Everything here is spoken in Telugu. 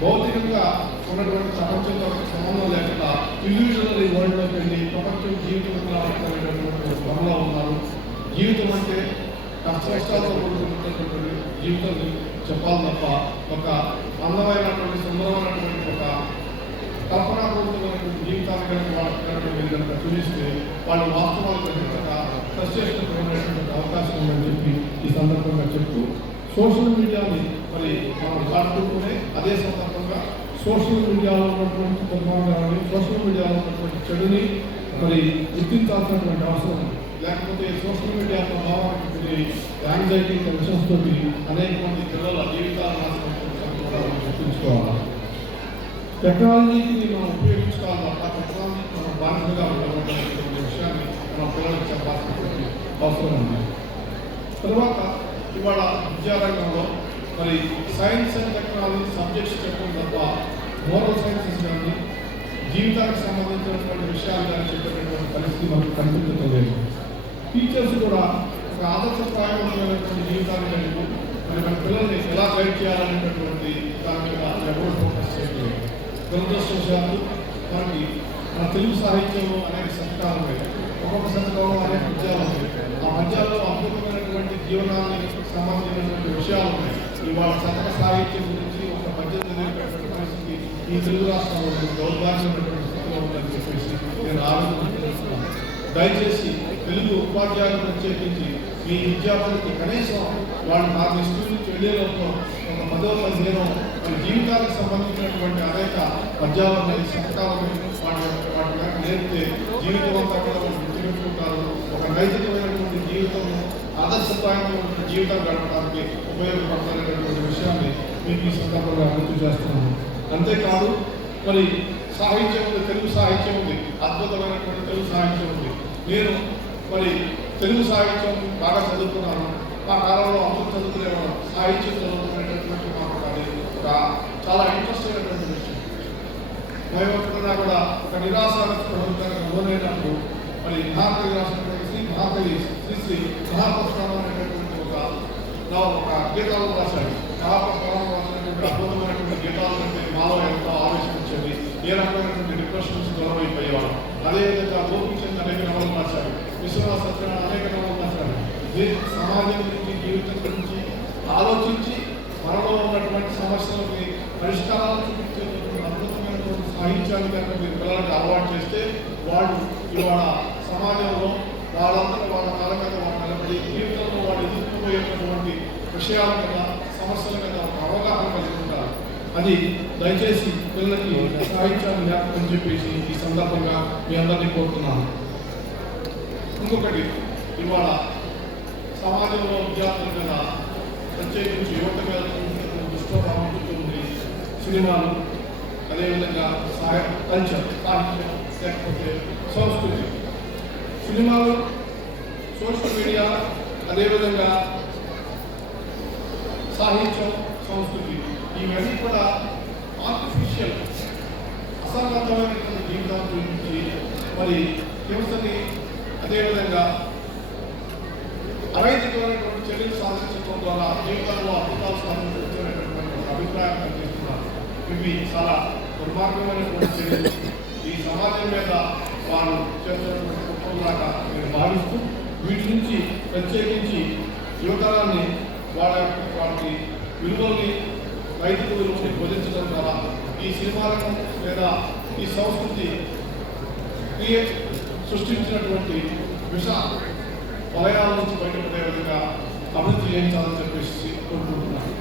భౌతికంగా ఉన్నటువంటి ప్రపంచంతో సంబంధం లేకుండా ఇండివిజువల్ వరల్డ్లోకి వెళ్ళి ప్రపంచం జీవితం అనేటటువంటి భ్రమలో ఉన్నారు. జీవితం అంటే కష్ట కష్టాలతో కూడుకున్నటువంటి జీవితం చెప్పాలి తప్ప ఒక అందమైనటువంటి సుందరమైనటువంటి ఒక కల్పనాపూర్వకమైనటువంటి జీవితాన్ని కనుక వాళ్ళకి కనుక చూపిస్తే వాళ్ళు వాస్తవాలు గ్రహించక సస్యమైనటువంటి అవకాశం ఉందని చెప్పి ఈ సందర్భంగా చెప్తూ సోషల్ మీడియాని మరి మనం వాడుకుంటూనే అదే సందర్భంగా సోషల్ మీడియాలో ఉన్నటువంటి దుర్మార్గాన్ని సోషల్ మీడియాలో ఉన్నటువంటి చెడుని మరి గుర్తించాల్సినటువంటి అవసరం ఉంది. లేకపోతే సోషల్ మీడియా ప్రభావానికి యాంగ్జైటీ టెన్షన్స్ తోటి అనేక మంది పిల్లల జీవితాలు మనం గుర్తుంచుకోవాలి. టెక్నాలజీని మనం ఉపయోగించుకోవాలి. తప్ప టెక్నాలజీకి మనం బాధ్యతగా ఉండవలసినటువంటి విషయాన్ని మన పిల్లలకు చెప్పాల్సినటువంటి అవసరం ఉంది. తర్వాత ఇవాళ విద్యారంగంలో మరి సైన్స్ అండ్ టెక్నాలజీ సబ్జెక్ట్స్ చెప్పడం తప్ప మోరల్ సైన్సెస్ కానీ జీవితానికి సంబంధించినటువంటి విషయాలు కానీ చెప్పేటటువంటి పరిస్థితి మనకు కనిపించడం లేదు టీచర్స్ కూడా ఒక ఆదర్శప్రాయమైనటువంటి జీవితాన్ని కలిగి మరి మన పిల్లల్ని ఎలా గైడ్ చేయాలనేటటువంటి దాని మీద ఎవరు ఫోకస్ చేయలేదు దురదృష్టవశాలు మనకి మన తెలుగు సాహిత్యంలో అనేక శతకాలు ఒక్కొక్క శతకంలో అనేక పద్యాలు ఉన్నాయి. ఆ పద్యాల్లో అద్భుతమైనటువంటి జీవనానికి సంబంధించినటువంటి విషయాలు ఉన్నాయి. ఇవాళ శతక సాహిత్యం గురించి ఒక పద్యం చదివేటటువంటి పరిస్థితి ఈ తెలుగు రాష్ట్రంలో దౌర్భాగ్యమైనటువంటి స్థితిలో ఉందని చెప్పేసి నేను ఆలోచన దయచేసి తెలుగు ఉపాధ్యాయులు ప్రత్యేకించి మీ విద్యార్థులకి కనీసం వాళ్ళు నాకు స్కూల్ నుంచి వెళ్ళేలోపు ఒక పదో పదిహేను మన జీవితాలకు సంబంధించినటువంటి అనేక పద్యాలని శతకాలను వాటి వాటి నేర్పితే జీవితం అంతా కూడా వాళ్ళు గుర్తుపెట్టుకుంటారు ఒక నైతికమైన జీవితం ఉన్న జీవితం గడపడానికి ఉపయోగపడతారనేటువంటి విషయాన్ని మీకు ఈ సందర్భంగా గుర్తు చేస్తున్నాను. అంతేకాదు మరి సాహిత్యం ఉంది తెలుగు సాహిత్యం ఉంది అద్భుతమైనటువంటి తెలుగు సాహిత్యం ఉంది. నేను మరి తెలుగు సాహిత్యం బాగా చదువుకున్నాను. మా కాలంలో అందరూ చదువుకునేవాడు సాహిత్యం చదువుకునేటటువంటి మాకు అది ఒక చాలా ఇంట్రెస్ట్ అయినటువంటి విషయం మేము ఎప్పుడైనా కూడా ఒక నిరాశానికి లోనైనప్పుడు మరి మహాకవి రాసినటువంటి మహాకవి శ్రీశ్రీ మహాప్రస్థానం అనేటటువంటి ఒక నా ఒక గీతాలను రాశాడు మహాప్రస్థానం రాసినటువంటి అద్భుతమైనటువంటి గీతాలు అంటే మాలో ఎంతో ఆవేశం ఏ రకమైనటువంటి డిప్రెషన్స్ దూరమైపోయేవాడు అదేవిధంగా గోపిచంద్ అనేక నవలు రాశాడు విశ్వనాథ సత్యనారాయణ అనేక నవలు రాశాడు సమాజం గురించి జీవితం గురించి ఆలోచించి మనలో ఉన్నటువంటి సమస్యలకి పరిష్కారాలు చూపించేటటువంటి అద్భుతమైనటువంటి సాహిత్యాన్ని కనుక మీరు పిల్లలకు అలవాటు చేస్తే వాళ్ళు ఇవాళ సమాజంలో వాళ్ళందరూ వాళ్ళ కాలం మీద వాళ్ళు నిలబడి జీవితంలో వాళ్ళు ఎదుర్కోబోయేటటువంటి విషయాల మీద సమస్యల మీద ఒక అవగాహన కలిగి ఉండాలి. అది దయచేసి పిల్లలకి సాహిత్యాన్ని జ్ఞాపకం చెప్పేసి ఈ సందర్భంగా మీ అందరినీ కోరుతున్నాను. ఇంకొకటి ఇవాళ సమాజంలో విద్యార్థుల మీద ప్రత్యేకించి యువత మీద దుష్ప్రభావం ఉంటుంది సినిమాలు అదేవిధంగా సాహిత్య కల్చర్ సాహిత్యం లేకపోతే సంస్కృతి. సినిమాలు సోషల్ మీడియా అదేవిధంగా సాహిత్యం సంస్కృతి ఇవన్నీ కూడా ఆర్టిఫిషియల్ అసంగతమైనటువంటి జీవితాన్ని గురించి మరి హింసని అదేవిధంగా అనైతికమైనటువంటి చర్యలు సాధించడం ద్వారా జీవితంలో అద్భుతాలు సాధించవచ్చనేటటువంటి ఒక అభిప్రాయం కలిగిస్తున్నారు ఇవి చాలా దుర్మార్గమైనటువంటి చర్యలు ఈ సమాజం మీద వారు చేస్తున్నటువంటి కుట్రలాగా నేను భావిస్తూ వీటి నుంచి ప్రత్యేకించి యువతరాన్ని వాళ్ళ వాటి విలువల్ని రైతుల గురించి బోధించడం ద్వారా ఈ సినిమాలను లేదా ఈ సంస్కృతి క్రియేట్ సృష్టించినటువంటి విష వలయాల నుంచి బయటపడే విధంగా అభివృద్ధి చేయించాలని చెప్పేసి కోరుకుంటున్నాను.